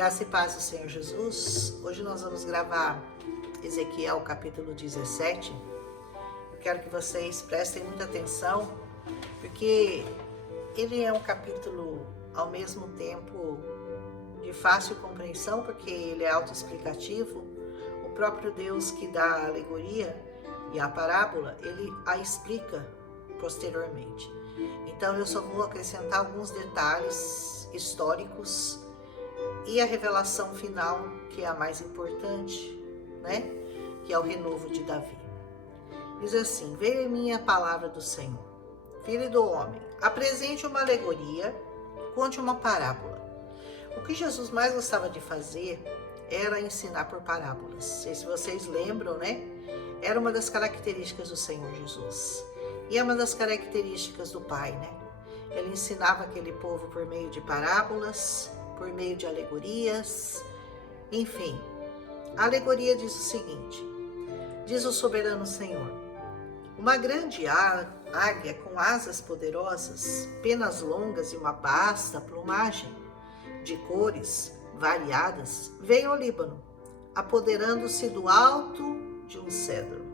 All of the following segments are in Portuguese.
Graça e paz do Senhor Jesus. Hoje nós vamos gravar Ezequiel capítulo 17. Eu quero que vocês prestem muita atenção, porque ele é um capítulo ao mesmo tempo de fácil compreensão, porque ele é autoexplicativo. O próprio Deus que dá a alegoria e a parábola, ele a explica posteriormente. Então eu só vou acrescentar alguns detalhes históricos e a revelação final, que é a mais importante, né? Que é o renovo de Davi. Diz assim: veio em mim a palavra do Senhor. Filho do homem, apresente uma alegoria, conte uma parábola. O que Jesus mais gostava de fazer era ensinar por parábolas. Se vocês lembram, né? Era uma das características do Senhor Jesus. E é uma das características do Pai, né? Ele ensinava aquele povo por meio de parábolas, por meio de alegorias, enfim. A alegoria diz o seguinte: diz o soberano Senhor: uma grande águia com asas poderosas, penas longas e uma vasta plumagem de cores variadas, veio ao Líbano, apoderando-se do alto de um cedro.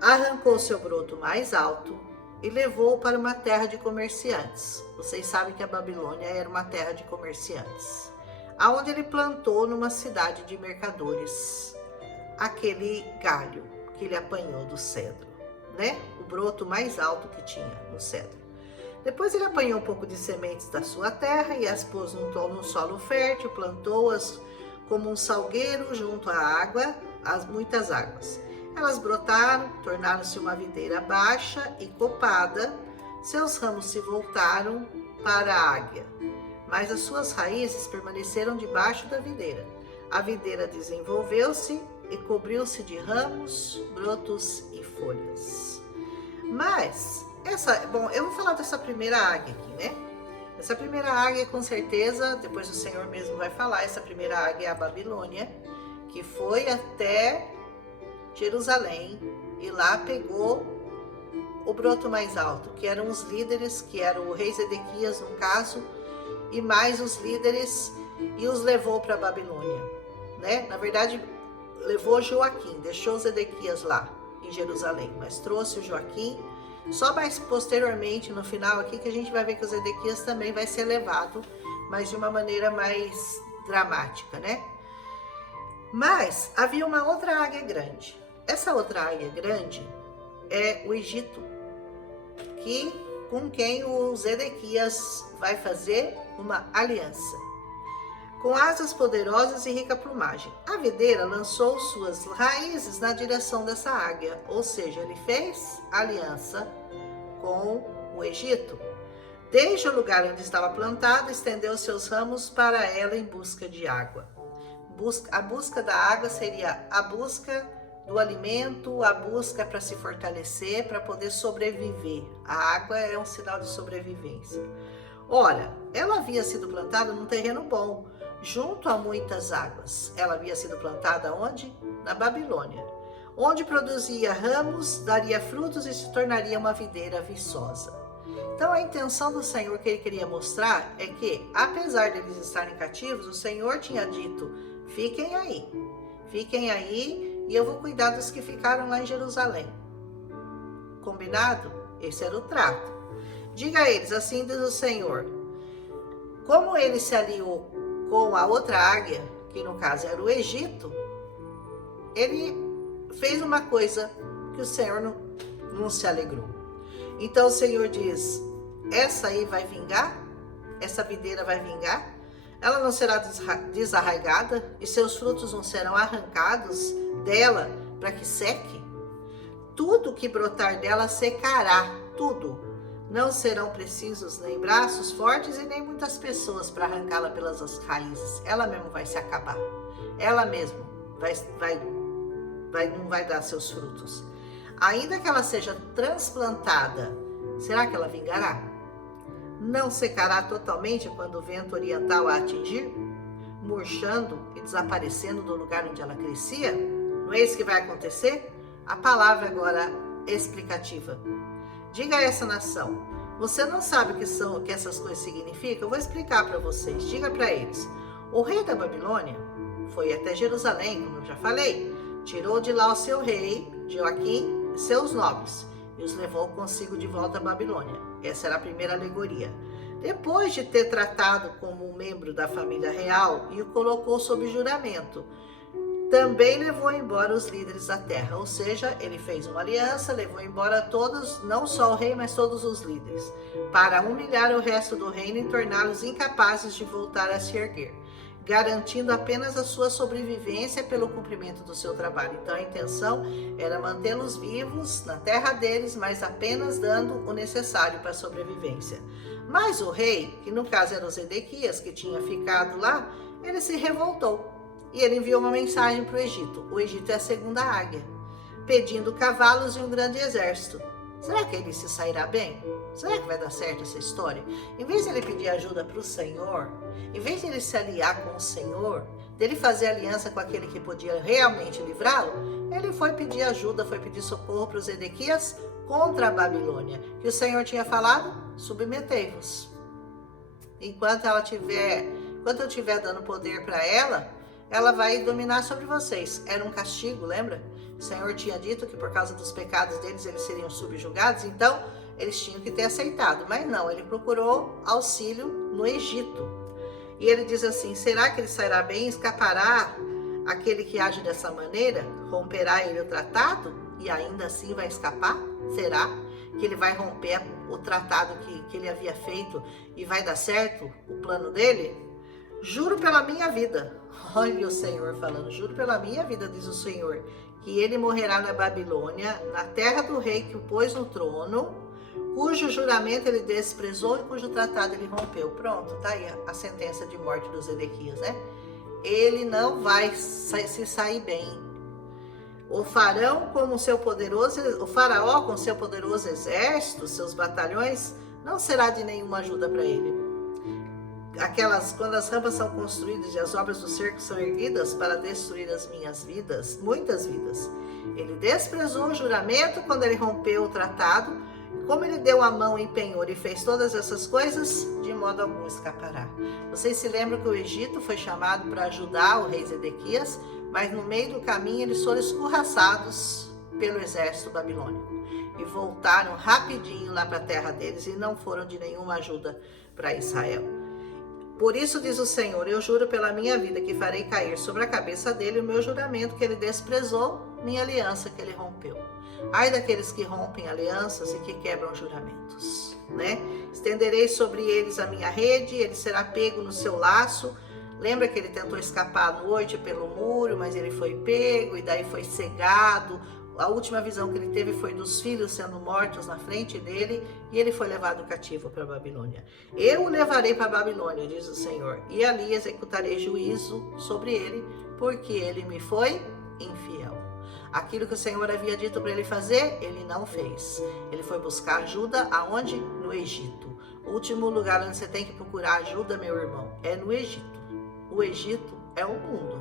Arrancou seu broto mais alto e levou-o para uma terra de comerciantes. Vocês sabem que a Babilônia era uma terra de comerciantes, aonde ele plantou numa cidade de mercadores aquele galho que ele apanhou do cedro, né? O broto mais alto que tinha no cedro. Depois ele apanhou um pouco de sementes da sua terra e as pôs no solo fértil, plantou-as como um salgueiro junto à água, às muitas águas. Elas brotaram, tornaram-se uma videira baixa e copada, seus ramos se voltaram para a águia, mas as suas raízes permaneceram debaixo da videira. A videira desenvolveu-se e cobriu-se de ramos, brotos e folhas. Mas, eu vou falar dessa primeira águia aqui, né? Essa primeira águia, com certeza, depois o Senhor mesmo vai falar, essa primeira águia é a Babilônia, que foi até Jerusalém e lá pegou o broto mais alto, que eram os líderes, que eram o rei Zedequias no caso, e mais os líderes, e os levou para a Babilônia, né? Na verdade, levou Joaquim, deixou Zedequias lá em Jerusalém, mas trouxe o Joaquim. Só mais posteriormente, no final aqui, que a gente vai ver que o Zedequias também vai ser levado, mas de uma maneira mais dramática, né? Mas havia uma outra águia grande. Essa outra águia grande é o Egito, com quem o Zedequias vai fazer uma aliança. Com asas poderosas e rica plumagem, a videira lançou suas raízes na direção dessa águia, ou seja, ele fez aliança com o Egito. Desde o lugar onde estava plantado, estendeu seus ramos para ela em busca de água. A busca da água seria a busca do alimento, a busca para se fortalecer, para poder sobreviver. A água é um sinal de sobrevivência. Ora, ela havia sido plantada num terreno bom, junto a muitas águas. Ela havia sido plantada onde? Na Babilônia, onde produzia ramos, daria frutos e se tornaria uma videira viçosa. Então a intenção do Senhor que ele queria mostrar é que, apesar de eles estarem cativos, o Senhor tinha dito: fiquem aí e eu vou cuidar dos que ficaram lá em Jerusalém. Combinado? Esse era o trato. Diga a eles, assim diz o Senhor: como ele se aliou com a outra águia, que no caso era o Egito, ele fez uma coisa que o Senhor não se alegrou. Então o Senhor diz: essa aí vai vingar? Essa videira vai vingar? Ela não será desarraigada e seus frutos não serão arrancados dela para que seque? Tudo que brotar dela secará, tudo. Não serão precisos nem braços fortes e nem muitas pessoas para arrancá-la pelas raízes. Ela mesmo vai se acabar. Ela mesmo não vai dar seus frutos. Ainda que ela seja transplantada, será que ela vingará? Não secará totalmente quando o vento oriental a atingir, murchando e desaparecendo do lugar onde ela crescia? Não é isso que vai acontecer? A palavra agora explicativa. Diga a essa nação: você não sabe o que essas coisas significam? Eu vou explicar para vocês. Diga para eles: O rei da Babilônia foi até Jerusalém, como eu já falei, tirou de lá o seu rei, Joaquim, e seus nobres, e os levou consigo de volta à Babilônia. Essa era a primeira alegoria. Depois de ter tratado como um membro da família real e o colocou sob juramento, também levou embora os líderes da terra, ou seja, ele fez uma aliança, levou embora todos, não só o rei, mas todos os líderes, para humilhar o resto do reino e torná-los incapazes de voltar a se erguer, garantindo apenas a sua sobrevivência pelo cumprimento do seu trabalho. Então a intenção era mantê-los vivos na terra deles, mas apenas dando o necessário para a sobrevivência. Mas o rei, que no caso era o Zedequias, que tinha ficado lá, ele se revoltou. E ele enviou uma mensagem para o Egito. O Egito é a segunda águia, pedindo cavalos e um grande exército. Será que ele se sairá bem? Será que vai dar certo essa história? Em vez de ele pedir ajuda para o Senhor, em vez de ele se aliar com o Senhor, dele fazer aliança com aquele que podia realmente livrá-lo, ele foi pedir ajuda, foi pedir socorro para os Zedequias contra a Babilônia, que o Senhor tinha falado: submetei-vos. Enquanto eu estiver dando poder para ela vai dominar sobre vocês. Era um castigo, lembra? O Senhor tinha dito que por causa dos pecados deles, eles seriam subjugados, então eles tinham que ter aceitado. Mas não, ele procurou auxílio no Egito. E ele diz assim: será que ele sairá bem? Escapará aquele que age dessa maneira? Romperá ele o tratado e ainda assim vai escapar? Será que ele vai romper o tratado que ele havia feito e vai dar certo o plano dele? Juro pela minha vida, olha o Senhor falando, juro pela minha vida, diz o Senhor, que ele morrerá na Babilônia, na terra do rei que o pôs no trono, cujo juramento ele desprezou e cujo tratado ele rompeu. Pronto, tá aí a sentença de morte dos Zedequias, né? Ele não vai se sair bem. O faraó com seu poderoso exército, seus batalhões, não será de nenhuma ajuda para ele. Quando as rampas são construídas e as obras do cerco são erguidas para destruir as minhas vidas, muitas vidas. Ele desprezou o juramento quando ele rompeu o tratado, e como ele deu a mão em penhor e fez todas essas coisas, de modo algum escapará. Vocês se lembram que o Egito foi chamado para ajudar o rei Zedequias, mas no meio do caminho eles foram escorraçados pelo exército babilônico e voltaram rapidinho lá para a terra deles e não foram de nenhuma ajuda para Israel. Por isso diz o Senhor, eu juro pela minha vida que farei cair sobre a cabeça dele o meu juramento que ele desprezou, minha aliança que ele rompeu. Ai daqueles que rompem alianças e que quebram juramentos, né? Estenderei sobre eles a minha rede, ele será pego no seu laço. Lembra que ele tentou escapar à noite pelo muro, mas ele foi pego e daí foi cegado. A última visão que ele teve foi dos filhos sendo mortos na frente dele e ele foi levado cativo para a Babilônia. Eu o levarei para a Babilônia, diz o Senhor, e ali executarei juízo sobre ele, porque ele me foi infiel. Aquilo que o Senhor havia dito para ele fazer, ele não fez. Ele foi buscar ajuda aonde? No Egito. O último lugar onde você tem que procurar ajuda, meu irmão, é no Egito. O Egito é o mundo.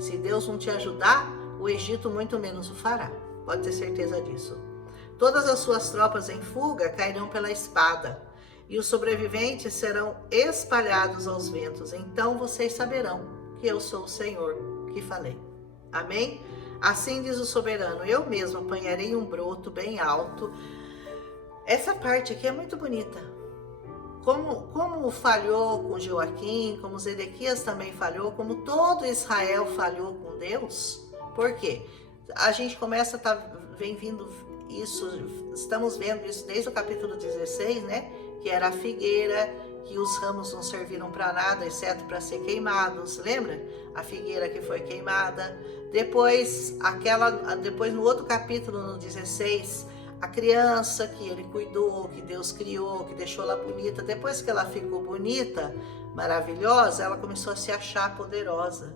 Se Deus não te ajudar, o Egito muito menos o fará. Pode ter certeza disso. Todas as suas tropas em fuga cairão pela espada, e os sobreviventes serão espalhados aos ventos. Então vocês saberão que eu sou o Senhor que falei. Amém? Assim diz o soberano, eu mesmo apanharei um broto bem alto. Essa parte aqui é muito bonita. Como falhou com Joaquim, como Zedequias também falhou, como todo Israel falhou com Deus. Por quê? A gente começa a estamos vendo isso desde o capítulo 16, né? Que era a figueira, que os ramos não serviram para nada, exceto para ser queimados, lembra? A figueira que foi queimada. Depois no outro capítulo, no 16, a criança que ele cuidou, que Deus criou, que deixou ela bonita. Depois que ela ficou bonita, maravilhosa, ela começou a se achar poderosa.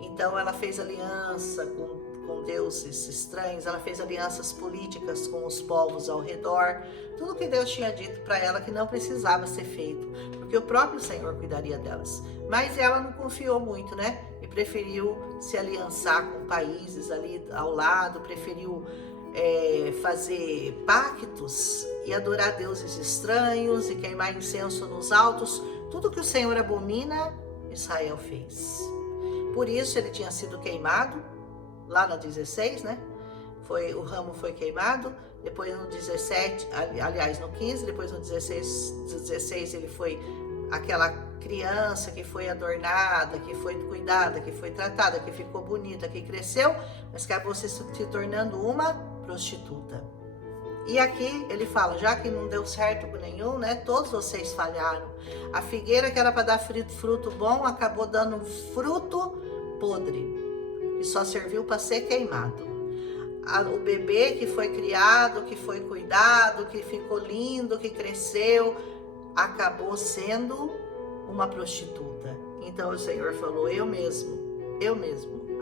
Então ela fez aliança com deuses estranhos, ela fez alianças políticas com os povos ao redor, tudo que Deus tinha dito para ela que não precisava ser feito, porque o próprio Senhor cuidaria delas. Mas ela não confiou muito, né? E preferiu se aliançar com países ali ao lado, preferiu fazer pactos e adorar deuses estranhos e queimar incenso nos altos. Tudo que o Senhor abomina, Israel fez. Por isso ele tinha sido queimado, lá na 16, né? O ramo foi queimado, depois no 17, aliás no 15, depois no 16 ele foi aquela criança que foi adornada, que foi cuidada, que foi tratada, que ficou bonita, que cresceu, mas que acabou se tornando uma prostituta. E aqui ele fala, já que não deu certo com nenhum, né? Todos vocês falharam. A figueira que era para dar fruto bom, acabou dando um fruto podre, que só serviu para ser queimado. O bebê que foi criado, que foi cuidado, que ficou lindo, que cresceu, acabou sendo uma prostituta. Então o Senhor falou, eu mesmo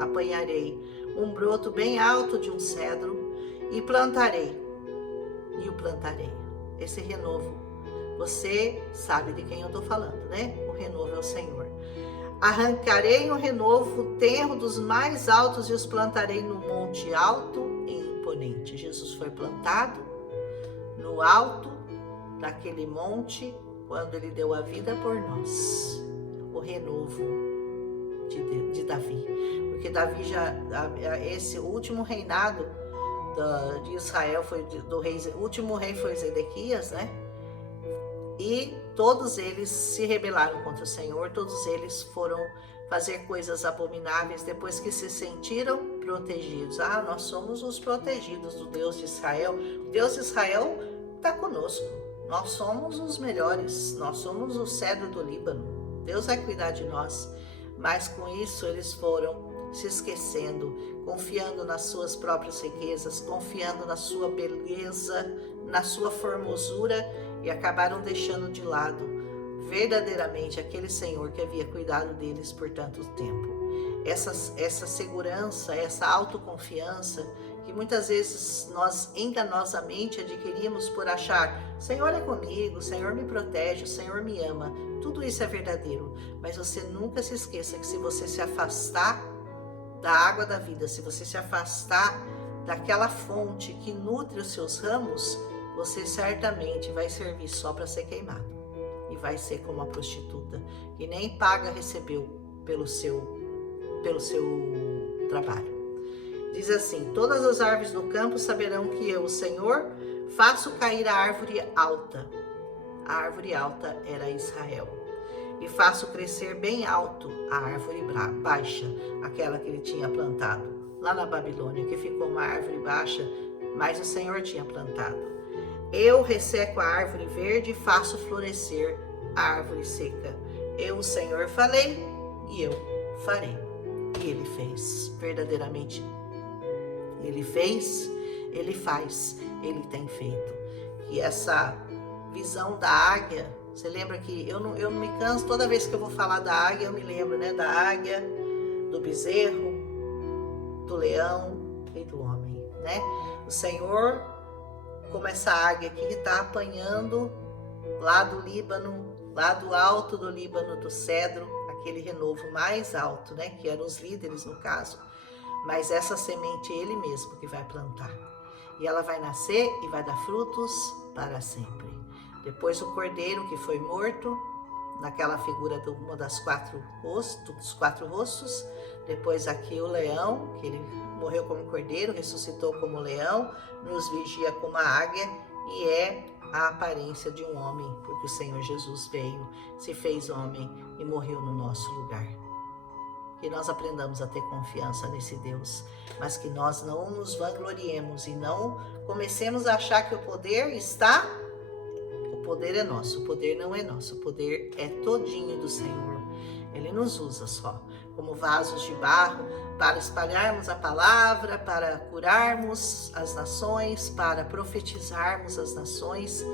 apanharei um broto bem alto de um cedro e plantarei. Esse renovo, você sabe de quem eu estou falando, né? O renovo é o Senhor. Arrancarei um renovo, o tenro dos mais altos e os plantarei no monte alto e imponente. Jesus foi plantado no alto daquele monte quando ele deu a vida por nós. O renovo de Davi. Porque Davi esse último reinado de Israel foi do rei, o último rei foi Zedequias, né? E todos eles se rebelaram contra o Senhor, todos eles foram fazer coisas abomináveis depois que se sentiram protegidos. Nós somos os protegidos do Deus de Israel. O Deus de Israel está conosco. Nós somos os melhores, nós somos o cedro do Líbano. Deus vai cuidar de nós. Mas com isso eles foram se esquecendo, confiando nas suas próprias riquezas, confiando na sua beleza, na sua formosura, e acabaram deixando de lado verdadeiramente aquele Senhor que havia cuidado deles por tanto tempo. Essa segurança, essa autoconfiança que muitas vezes nós enganosamente adquirimos por achar, Senhor é comigo, o Senhor me protege, o Senhor me ama. Tudo isso é verdadeiro, mas você nunca se esqueça que se você se afastar da água da vida, se você se afastar daquela fonte que nutre os seus ramos, você certamente vai servir só para ser queimado. E vai ser como a prostituta, que nem paga recebeu pelo seu trabalho. Diz assim, todas as árvores do campo saberão que eu, o Senhor, faço cair a árvore alta. A árvore alta era Israel. E faço crescer bem alto a árvore baixa, aquela que ele tinha plantado lá na Babilônia, que ficou uma árvore baixa, mas o Senhor tinha plantado. Eu resseco a árvore verde e faço florescer a árvore seca. Eu, o Senhor, falei e eu farei. E ele fez, verdadeiramente. Ele fez, ele faz, ele tem feito. E essa visão da águia, você lembra que eu não me canso, toda vez que eu vou falar da águia, eu me lembro, né, da águia, do bezerro, do leão e do homem, né? O Senhor, como essa águia que está apanhando lá do Líbano, lá do alto do Líbano, do cedro, aquele renovo mais alto, né, que eram os líderes no caso, mas essa semente é ele mesmo que vai plantar. E ela vai nascer e vai dar frutos para sempre. Depois o cordeiro que foi morto, naquela figura de uma dos quatro rostos. Depois aqui o leão, que ele morreu como cordeiro, ressuscitou como leão, nos vigia como a águia e é a aparência de um homem, porque o Senhor Jesus veio, se fez homem e morreu no nosso lugar. Que nós aprendamos a ter confiança nesse Deus, mas que nós não nos vangloriemos e não comecemos a achar que o poder está... O poder é nosso, o poder não é nosso, o poder é todinho do Senhor. Ele nos usa só como vasos de barro para espalharmos a palavra, para curarmos as nações, para profetizarmos as nações.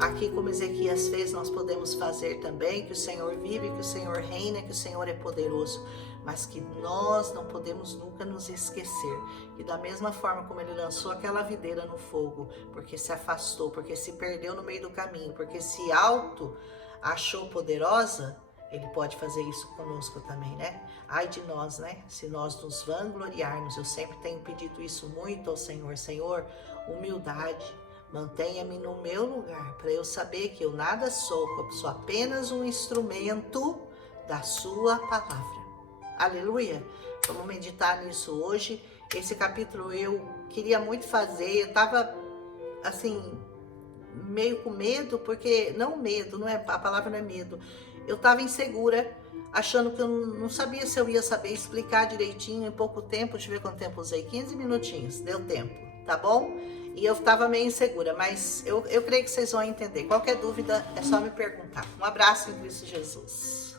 Aqui, como Ezequias fez, nós podemos fazer também, que o Senhor vive, que o Senhor reina, que o Senhor é poderoso, mas que nós não podemos nunca nos esquecer que da mesma forma como ele lançou aquela videira no fogo, porque se afastou, porque se perdeu no meio do caminho, porque se auto achou poderosa, ele pode fazer isso conosco também, né? Ai de nós, né? Se nós nos vangloriarmos, eu sempre tenho pedido isso muito ao Senhor, Senhor, humildade, mantenha-me no meu lugar, para eu saber que eu nada sou apenas um instrumento da sua palavra. Aleluia! Vamos meditar nisso hoje. Esse capítulo eu queria muito fazer, eu estava assim, meio com medo, porque, não medo, não é, a palavra não é medo, eu estava insegura, achando que eu não sabia se eu ia saber explicar direitinho em pouco tempo. Deixa eu ver quanto tempo usei, 15 minutinhos, deu tempo, tá bom? E eu estava meio insegura, mas eu creio que vocês vão entender. Qualquer dúvida é só me perguntar. Um abraço em Cristo Jesus.